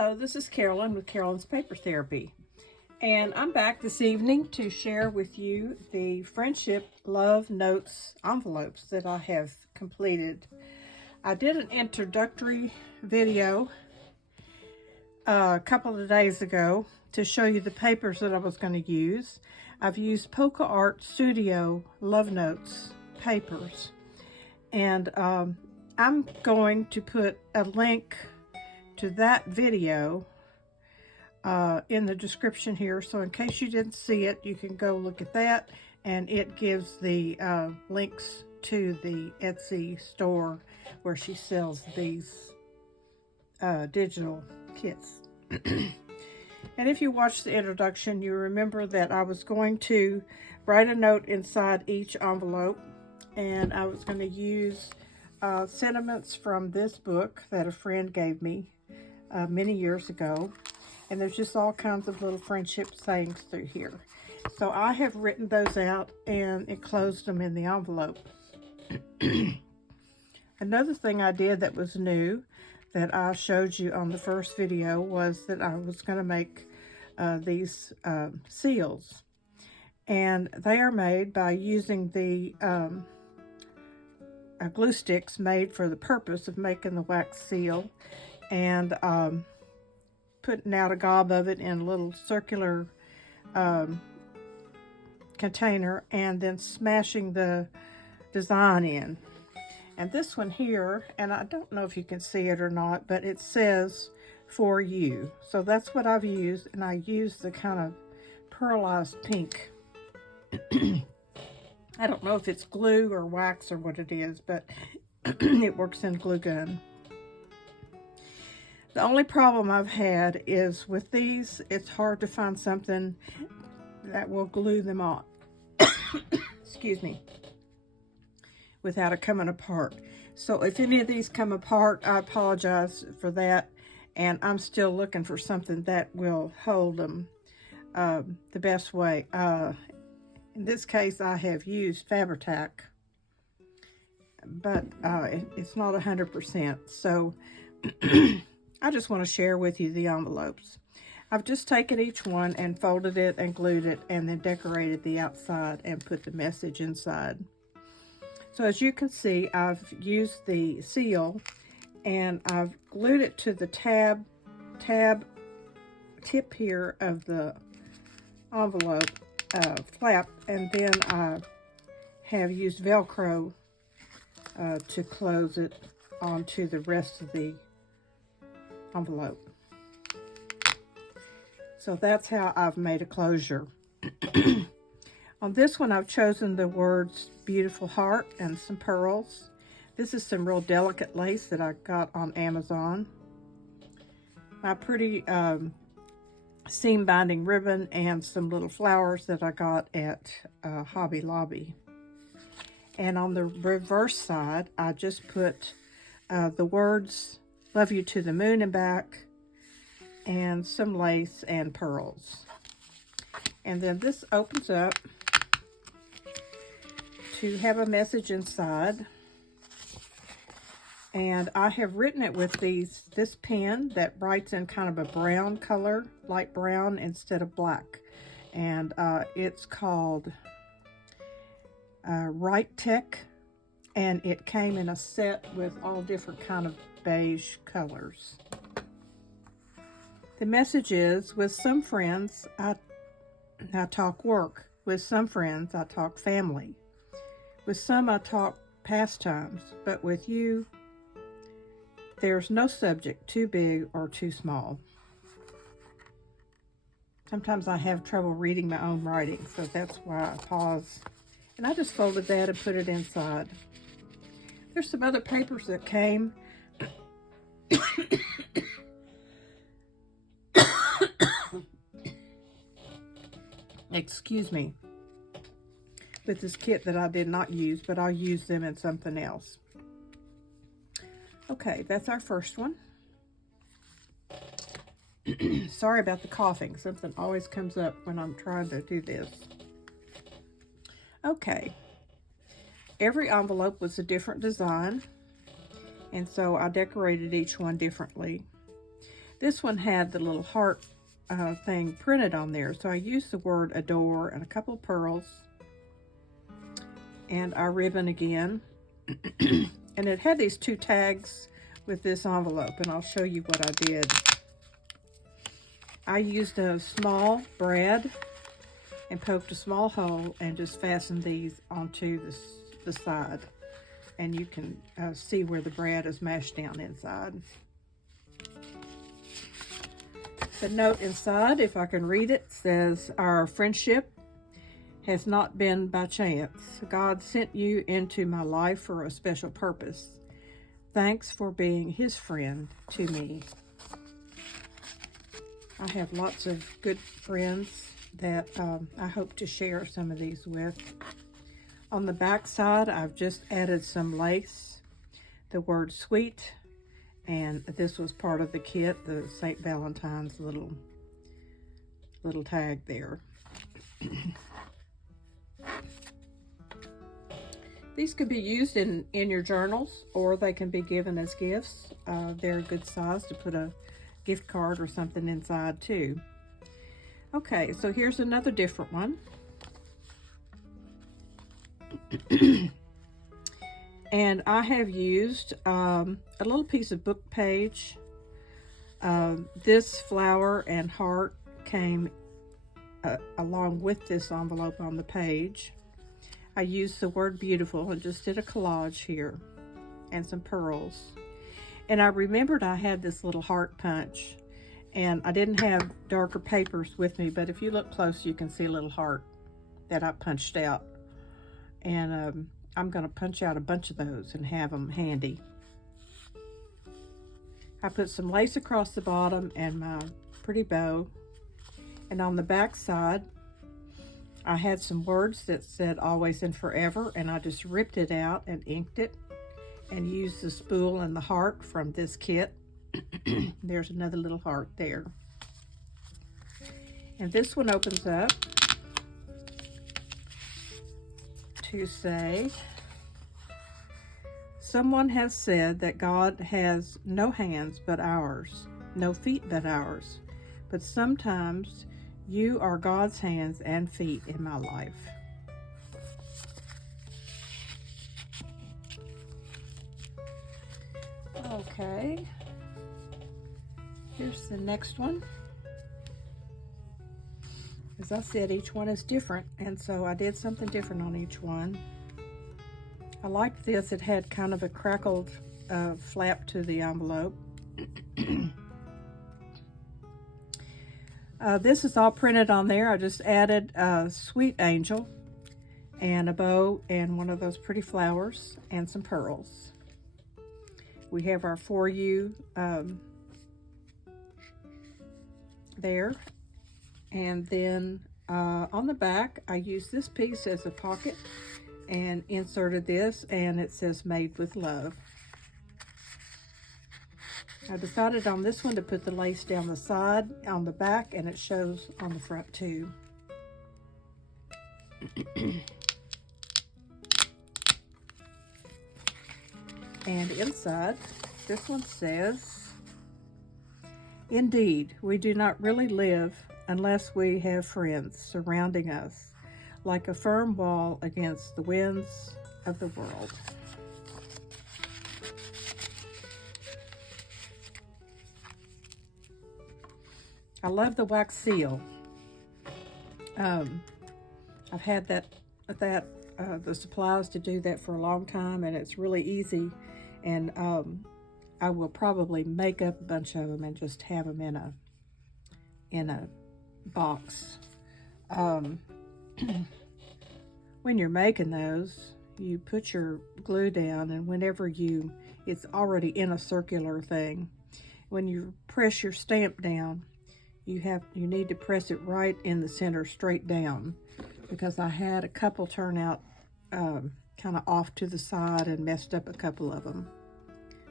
Hello, this is Carolyn with Carolyn's Paper Therapy, and I'm back this evening to share with you the Friendship Love Notes envelopes that I have completed. I did an introductory video a couple of days ago to show you the papers that I was going to use. I've used Polka Art Studio Love Notes papers, and I'm going to put a link to that video in the description here, so in case you didn't see it, you can go look at that, and it gives the links to the Etsy store where she sells these digital kits. And if you watched the introduction, you remember that I was going to write a note inside each envelope, and I was going to use sentiments from this book that a friend gave me many years ago, and there's just all kinds of little friendship sayings through here. So I have written those out and enclosed them in the envelope. Another thing I did that was new that I showed you on the first video was that I was going to make these seals, and they are made by using the glue sticks made for the purpose of making the wax seal, and putting out a gob of it in a little circular container, and then smashing the design in. And this one here, and I don't know if you can see it or not, but it says "For You." So that's what I've used, and I used the kind of pearlized pink. I don't know if it's glue or wax or what it is, but it works in glue gun. The only problem I've had is with these, it's hard to find something that will glue them on. Excuse me. Without it coming apart. So if any of these come apart, I apologize for that, and I'm still looking for something that will hold them the best way. In this case, I have used Fabri-Tac, but it's not 100%. So I just want to share with you the envelopes. I've just taken each one and folded it and glued it, and then decorated the outside and put the message inside. So as you can see, I've used the seal, and I've glued it to the tab tip here of the envelope flap, and then I have used Velcro to close it onto the rest of the envelope. So that's how I've made a closure. On this one, I've chosen the words "beautiful heart" and some pearls. This is some real delicate lace that I got on Amazon. My pretty seam binding ribbon, and some little flowers that I got at Hobby Lobby. And on the reverse side, I just put the words "love you to the moon and back," and some lace and pearls. And then this opens up to have a message inside, and I have written it with this pen that writes in kind of a brown color, light brown instead of black, and it's called Write Tech, and it came in a set with all different kind of beige colors. The message is: with some friends I talk work, with some friends I talk family, with some I talk pastimes, but with you there's no subject too big or too small. Sometimes I have trouble reading my own writing, so that's why I pause. And I just folded that and put it inside. There's some other papers that came. Excuse me. With this kit that I did not use, but I'll use them in something else. Okay, that's our first one. Sorry about the coughing. Something always comes up when I'm trying to do this. Okay. Every envelope was a different design, and so I decorated each one differently. This one had the little heart thing printed on there, so I used the word adore and a couple of pearls and our ribbon again. And it had these 2 tags with this envelope, and I'll show you what I did. I used a small brad and poked a small hole and just fastened these onto the side. And you can see where the brad is mashed down inside. The note inside, if I can read it, says, "Our friendship has not been by chance. God sent you into my life for a special purpose. Thanks for being his friend to me." I have lots of good friends that I hope to share some of these with. On the back side, I've just added some lace, the word sweet, and this was part of the kit, the St. Valentine's little tag there. These could be used in your journals, or they can be given as gifts. They're a good size to put a gift card or something inside too. Okay, so here's another different one. And I have used a little piece of book page. This flower and heart came along with this envelope on the page. I used the word beautiful and just did a collage here and some pearls. And I remembered I had this little heart punch, and I didn't have darker papers with me, but if you look close, you can see a little heart that I punched out. And I'm going to punch out a bunch of those and have them handy. I put some lace across the bottom and my pretty bow. And on the back side, I had some words that said always and forever, and I just ripped it out and inked it and used the spool and the heart from this kit. There's another little heart there. And this one opens up to say, "Someone has said that God has no hands but ours, no feet but ours, but sometimes you are God's hands and feet in my life." Okay, here's the next one. As I said, each one is different, and so I did something different on each one. I liked this. It had kind of a crackled flap to the envelope. This is all printed on there. I just added a sweet angel and a bow and one of those pretty flowers and some pearls. We have our For You there. And then on the back, I used this piece as a pocket and inserted this, and it says "Made with Love." I decided on this one to put the lace down the side on the back, and it shows on the front too. And inside, this one says, "Indeed, we do not really live unless we have friends surrounding us, like a firm wall against the winds of the world." I love the wax seal. I've had the supplies to do that for a long time, and it's really easy. And I will probably make up a bunch of them and just have them in a box. When you're making those, you put your glue down, and whenever it's already in a circular thing. When you press your stamp down, you need to press it right in the center, straight down, because I had a couple turn out kind of off to the side and messed up a couple of them.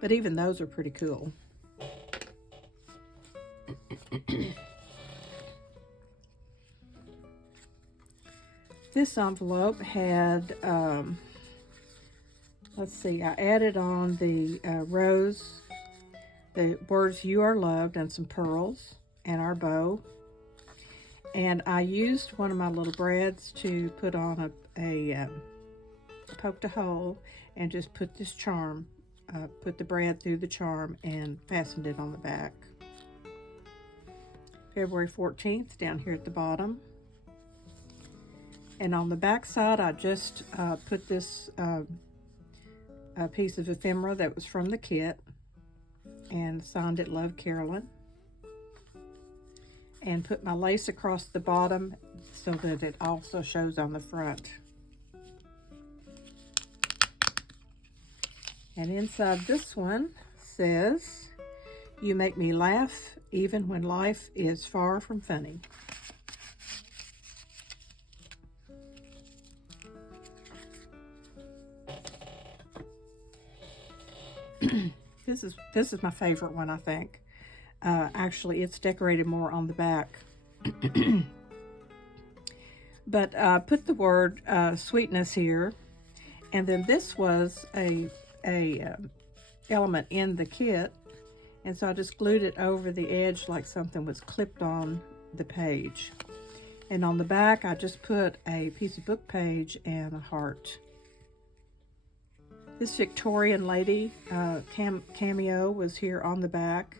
But even those are pretty cool. This envelope had, let's see, I added on the rose the words "You are loved" and some pearls and our bow. And I used one of my little brads to put on poked a hole and just put this charm, put the brad through the charm and fastened it on the back. February 14th down here at the bottom. And on the back side, I just put this piece of ephemera that was from the kit and signed it Love, Carolyn. And put my lace across the bottom so that it also shows on the front. And inside this one says, "You make me laugh even when life is far from funny." This is my favorite one, I think. Actually, it's decorated more on the back. But put the word sweetness here. And then this was a element in the kit. And so I just glued it over the edge like something was clipped on the page. And on the back, I just put a piece of book page and a heart. This Victorian lady cameo was here on the back.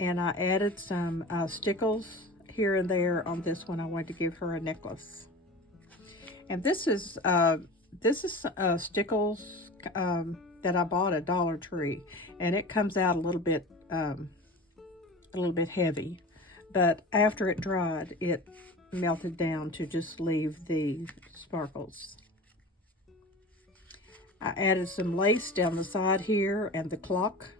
And I added some stickles here and there on this one. I wanted to give her a necklace. And this is stickles that I bought at Dollar Tree, and it comes out a little bit heavy. But after it dried, it melted down to just leave the sparkles. I added some lace down the side here and the clock,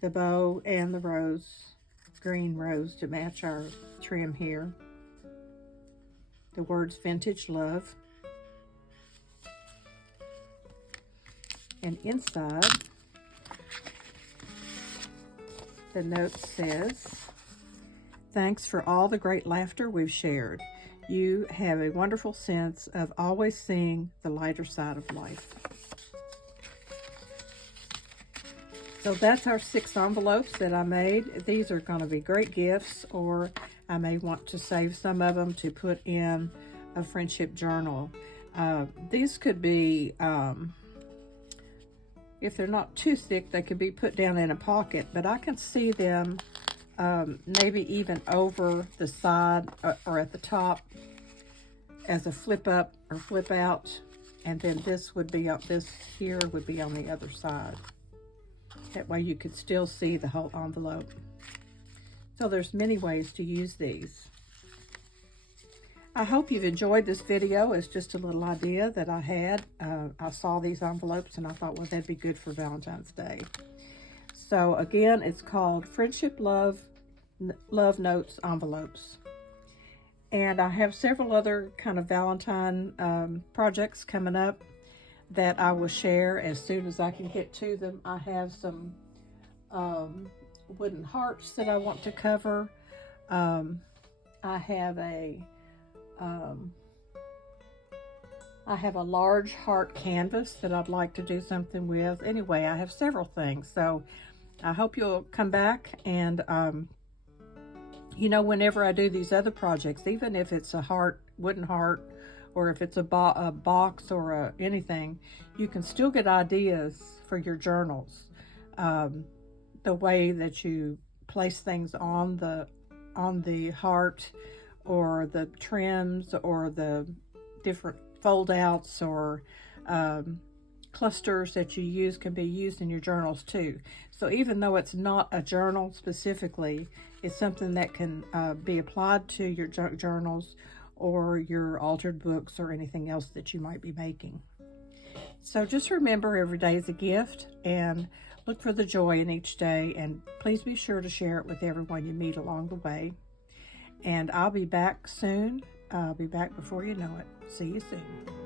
the bow, and the rose, green rose to match our trim here. The words "Vintage Love." And inside, the note says, "Thanks for all the great laughter we've shared. You have a wonderful sense of always seeing the lighter side of life." So that's our 6 envelopes that I made. These are going to be great gifts, or I may want to save some of them to put in a friendship journal. These could be, if they're not too thick, they could be put down in a pocket, but I can see them maybe even over the side or at the top as a flip up or flip out, and then this here would be on the other side. That way you could still see the whole envelope. So there's many ways to use these. I hope you've enjoyed this video. It's just a little idea that I had. I saw these envelopes and I thought, well, that'd be good for Valentine's Day. So again, it's called Friendship Love Notes Envelopes. And I have several other kind of Valentine projects coming up that I will share as soon as I can get to them. I have some wooden hearts that I want to cover. I have a large heart canvas that I'd like to do something with. Anyway, I have several things. So I hope you'll come back and, whenever I do these other projects, even if it's a wooden heart, or if it's a box or anything, you can still get ideas for your journals. The way that you place things on the heart, or the trims, or the different fold outs or clusters that you use can be used in your journals too. So even though it's not a journal specifically, it's something that can be applied to your journals or your altered books or anything else that you might be making. So just remember, every day is a gift, and look for the joy in each day, and please be sure to share it with everyone you meet along the way. And I'll be back soon. I'll be back before you know it. See you soon.